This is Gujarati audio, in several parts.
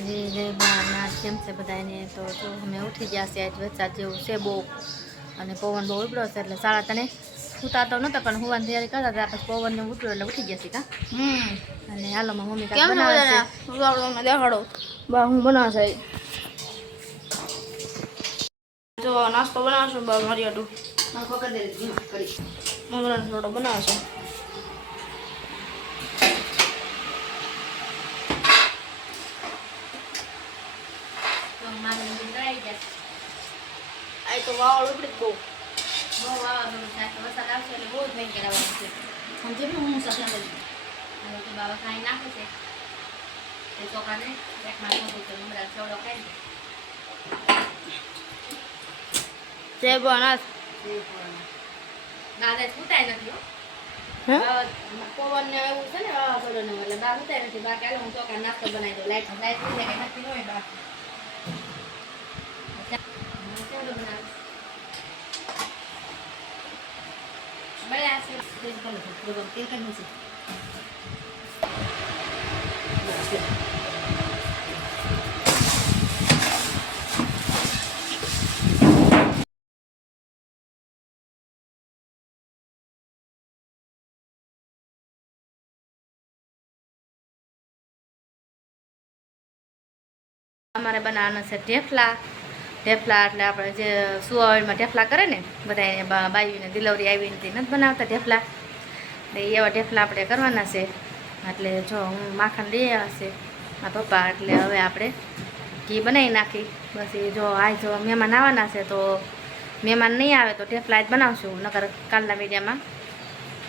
માતાજી જય કેમ છે બધાને તો જો અમે ઉઠી ગયા છીએ આજ વરસાદ જેવું છે બહુ. અને પવન બહુ ઉપડ્યો છે એટલે સાડા તને સૂતા તો નહોતા પણ હોવાની તૈયારી કરતા હતા પછી પવન ને ઉપડ્યો એટલે ઉઠી ગયા છે કા? હમ. અને હાલો માં મમ્મી કેમ બનાવે દેખાડો. બા હું બનાવશે? જો નાસ્તો બનાવશું બા મારી હાટું મમરાનો થોડો બનાવશો તો મારી મમ્મી તળાઈ ગયા છે. આ તો વાવળ ઉપડી બહુ. બહુ વાવાઝોડું થાય તો વરસાદ આવશે એટલે બહુ જ ભયંકર આવવાનું છે. સમજી ને હું સપના હવે તો બાબા ખાઈ નાખે છે. તે ચોખાને પેટમાં નહોતું તો મમરા ચવડો ખાઈ લે. જય ભોનાથ ના ના છૂટાય નથી હો. પવન ને એવું છે ને વાવાઝોડું ને એટલે બહાર ઉતાય નથી. બાકી હાલો હું ચોખા નાસ્તો બનાવી દઉં. લાઈટ લાઈટ થઈ જાય કે નક્કી ન હોય બહાર ચેવડો બનાવે બળ્યા છે તેલ છે ઢેફલા. ઢેફલા એટલે આપણે જે સુવાવડીમાં ઢેફલા કરે ને બધા બાયુને દિલવરી આવીને તે નથી બનાવતા ઢેફલા. એટલે એવા ઢેફલા આપણે કરવાના છે. એટલે જો હું માખણ લઈ આવ્યા છે, મારા પપ્પા, એટલે હવે આપણે ઘી બનાવી નાખી. બસ જો આ જો મહેમાન આવવાના છે, તો મહેમાન નહીં આવે તો ઢેફલા જ બનાવશું, નકર કાલના મીડિયામાં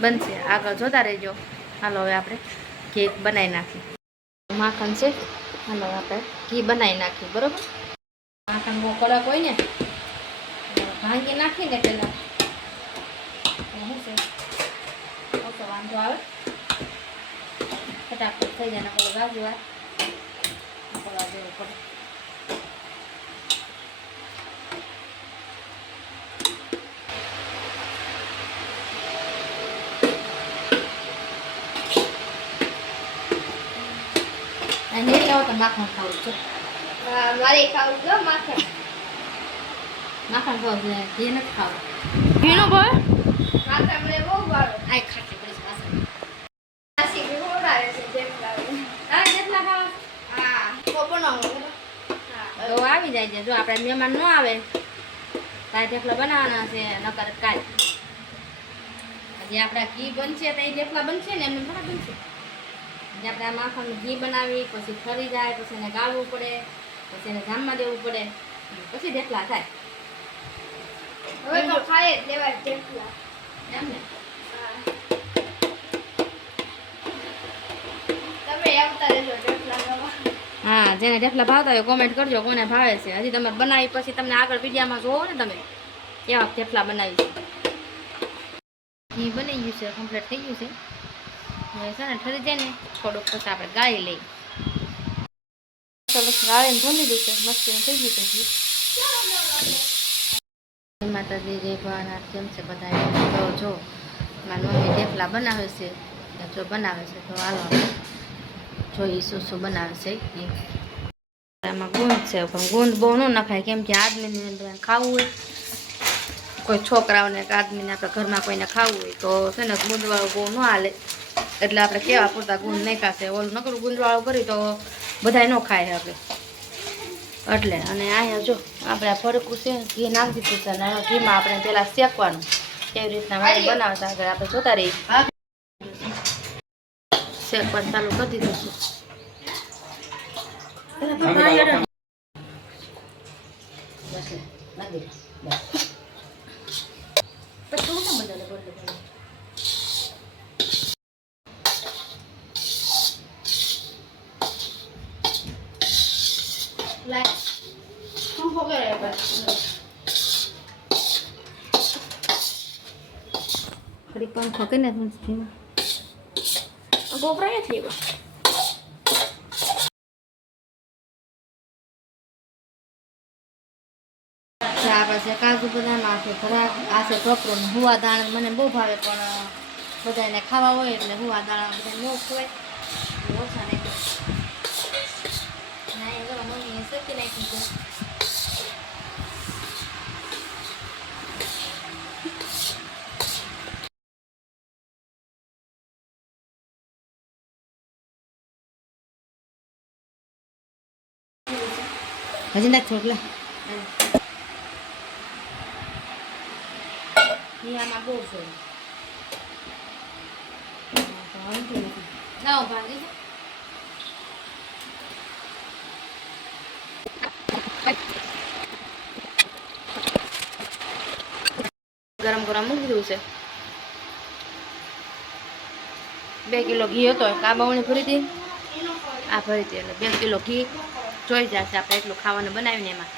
બનશે. આગળ જોતા રહેજો. હાલો, હવે આપણે ઘી બનાવી નાખી માખણ છે, હાલો, આપણે ઘી બનાવી નાખીએ, બરોબર? બહુ કડક હોય ને ભાંગી નાખીને તો શું છે? ઓકે વાંધો આવે. ફટાફટ થઈ જાય પેલો ગાજુ વાર પેલા જેવું પડે. અને નહીં તો માખણ ખાવું છે. મારે ખાવું જો માખણ. માખણ ખાવું છે ઘી નથી ખાવું. ઘીનો ભાઈ માખણ મને બહુ ભાવે. આ ખાટી પડી છે વાસણ નાસી ઘી ખવડાવે છે જેટલા આ જેટલા ખાવા હા તો તો આવી જાય છે જો આપણે મહેમાન ન આવે તારે ઢેફલા બનાવવાના છે નકર કાલ. જે આપણા ઘી બનશે તો એ ઢેફલા બનશે ને એમને થોડા બનશે. હજી આપણે આ માખણનું ઘી બનાવી પછી ફરી જાય પછી એને ગાળવું પડે. પછી એને જામમાં દેવું પડે. પછી ઢેકલા થાય. હવે તો ખાય જ લેવાય ઢેકલા. એમ ને? તમે આવતા રહેજો જેટલા હા જેને ઢેફલા ભાવતા હોય કોમેન્ટ કરજો કોને ભાવે છે. હજી તમે બનાવી પછી તમને આગળ વિડીયામાં જોવો ને તમે. કેવા ઢેફલા બનાવી છે. ઘી બની ગયું છે કમ્પ્લીટ થઈ ગયું છે. હવે છે ને ઠરી જાય ને થોડુંક પછી આપણે ગાળી લઈ ચાલો ગાળીને ધોઈ લીધું છે મસ્ત થઈ ગયું છે માતાજી જય ભવાનાથ કેમ છે બધા? તો જો, મારી મમ્મી ઢેફલા બનાવે છે જો બનાવે છે, તો હાલો. જોઈએ શું શું બનાવે છે એ ગુંદ છે, પણ ગુંદ બહુ ન નખાય. કેમ કે આદમીને ખાવું હોય. કોઈ છોકરાઓને કે આદમીને આપણે ઘરમાં કોઈને ખાવું હોય, તો છે ને ગુંદવાળું બહુ ન હાલે. એટલે આપણે કેવા પૂરતા ગુંદ નહીં ખાશે ઓલું નકરું ગુંદવાળું કરી તો બધાય ન ખાય હવે. એટલે અને અહીંયા જો આપણે ફરકું છે ઘી નાખી દીધું છે અને ઘીમાં આપણે પહેલાં શેકવાનું. કેવી રીતના વાળી બનાવતા આગળ આપણે જોતા રહીએ. શેકવાનું ચાલુ કરી દીધું છે. પછી ઘડીક પંખો કરીને ગોપરા નથી એવા પાસે કાજુ બદામ આ છે ખરાબ આ છે કપરું હુવા દાણા મને બહુ ભાવે પણ બધાને ખાવા હોય એટલે હુવા દાણા બધા ન ખવાય ઓછા નહીં ના, એ મૂકી નાખી છે હજી નાખ છોકલા આમાં બહુ છે ના ભાગી છે ગરમ ગરમ મૂકી દઉં છે બે કિલો ઘી હતો આ બવણી ભરી હતી આ ભરી હતી એટલે બે કિલો ઘી જોઈ જશે આપણે એટલું ખાવાનું બનાવીને એમાં.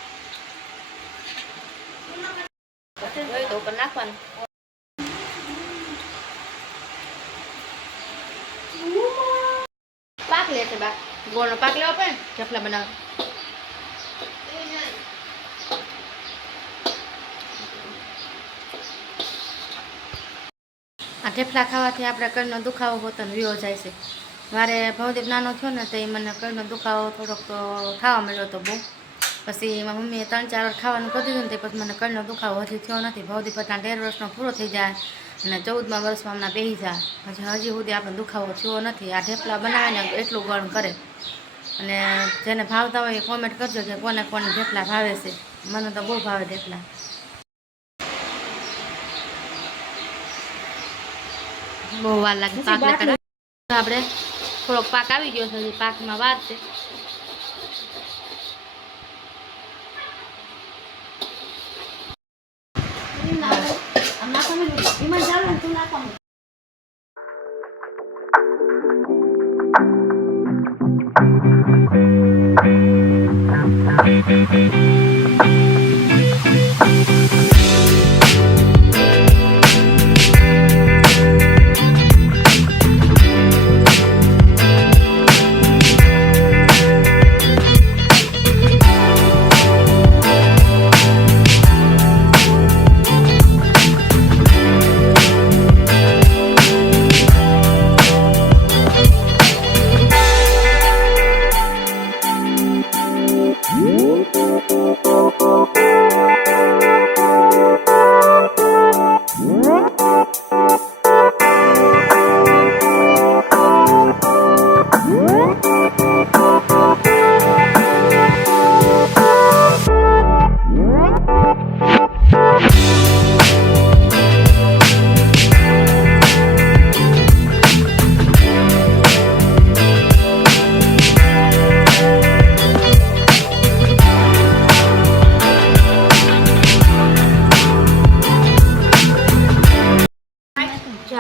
પાક લે છે બા. ગોળનો પાક લેવો પડે ચપલા બનાવ આ ઢેફલા ખાવાથી આપણા ઘરનો દુખાવો હોતો ને જાય છે. મારે ભવદીપ નાનો થયો ને તો એ મને કઈનો દુખાવો થોડોક ખાવા મળ્યો હતો બહુ. પછી એમાં મમ્મીએ ત્રણ ચાર વાર ખાવાનું કરી દીધું ને તે પછી મને કઈનો દુખાવો હજી થયો નથી. ભવદીપ હતા તેર વર્ષનો પૂરો થઈ જાય અને ચૌદમા વર્ષમાં હમણાં બેસી જાય. પછી હજી સુધી આપણે દુખાવો થયો નથી. આ ઢેપલા બનાવીને એટલું ગણ કરે. અને જેને ભાવતા હોય એ કોમેન્ટ કરજો કે કોને કોને ઢેપલા ભાવે છે. મને તો બહુ ભાવે ઢેપલા બહુ વાર લાગે આપણે થોડોક પાક આવી ગયો છે હજી પાકમાં વાર છે આમ નાખવાનું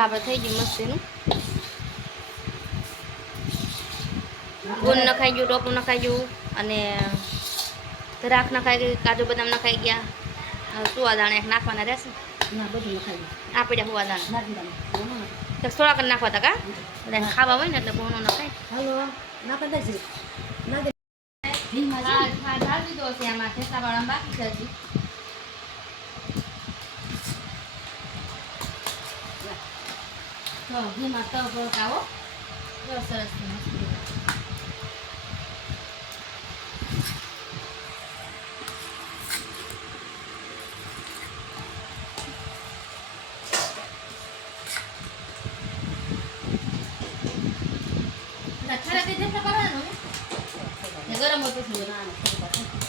આપણે થઈ ગયું મસ્તીનું ગુણ નખાઈ ગયું ટોપું નખાઈ ગયું અને રાખ નખાઈ ગઈ કાજુ બદામ નખાઈ ગયા. સુવા દાણા એક નાખવાના રહેશે. આપણે સુવા દાણા. થોડાક નાખવા હતા કા? ખાવા હોય ને એટલે ગુણો નખાય. હાલો નાખી દીધો છે આમાં. ઠેસાવાળા બાકી છે હજી તો ઘીમાં તવ જો સરસ મસ્ત ખરા તે ઠેસા પાડવાનું ને ગરમ હોય પછી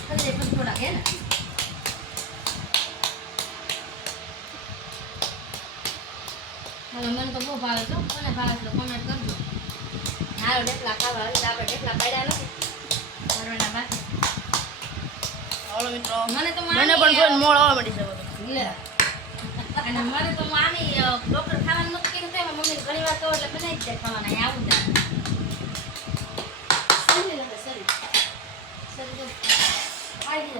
ઠંડે પછી થોડાક હે ને મને તો ભાવે કોને ભાવે છે કોમેન્ટ કરજો હારો ઢેકલા ખાવા હવે તો આપણે ઢેકલા પાડ્યા નથી મિત્રો મને તો મને પણ મોળ આવવા મળી જવો લે અને મને તો મામી ડોક્ટર ખાવાનું નથી કીધું તો એમાં મમ્મી ઘણી વાર તો એટલે બનાવી જ દે ખાવાના આવું જાય સરી સરી સરી આવી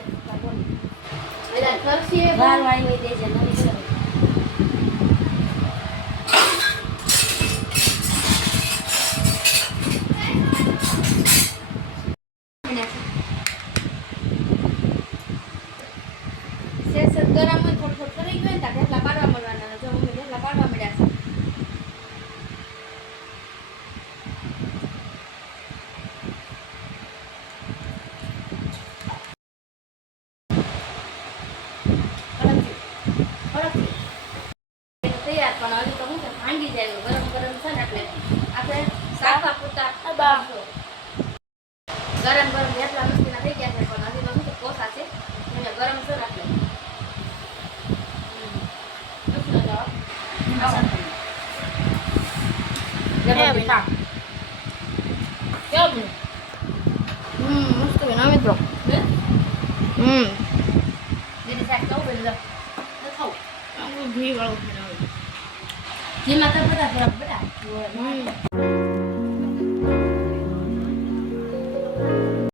જાય વાળી દેજે નવી કરે સેસ ગરમ હોય થોડું થોડું કરી ગયું ને ત્યાં ઢેકલા પાડવા મળવાના જો મમ્મી ઢેકલા પાડવા મળ્યા છે બેટા કેવું બન્યું? હમ મસ્ત બન્યું મિત્રો? હમ. ઘી વાળું બનાવ્યું ઘીમાં તો બધા બરાબર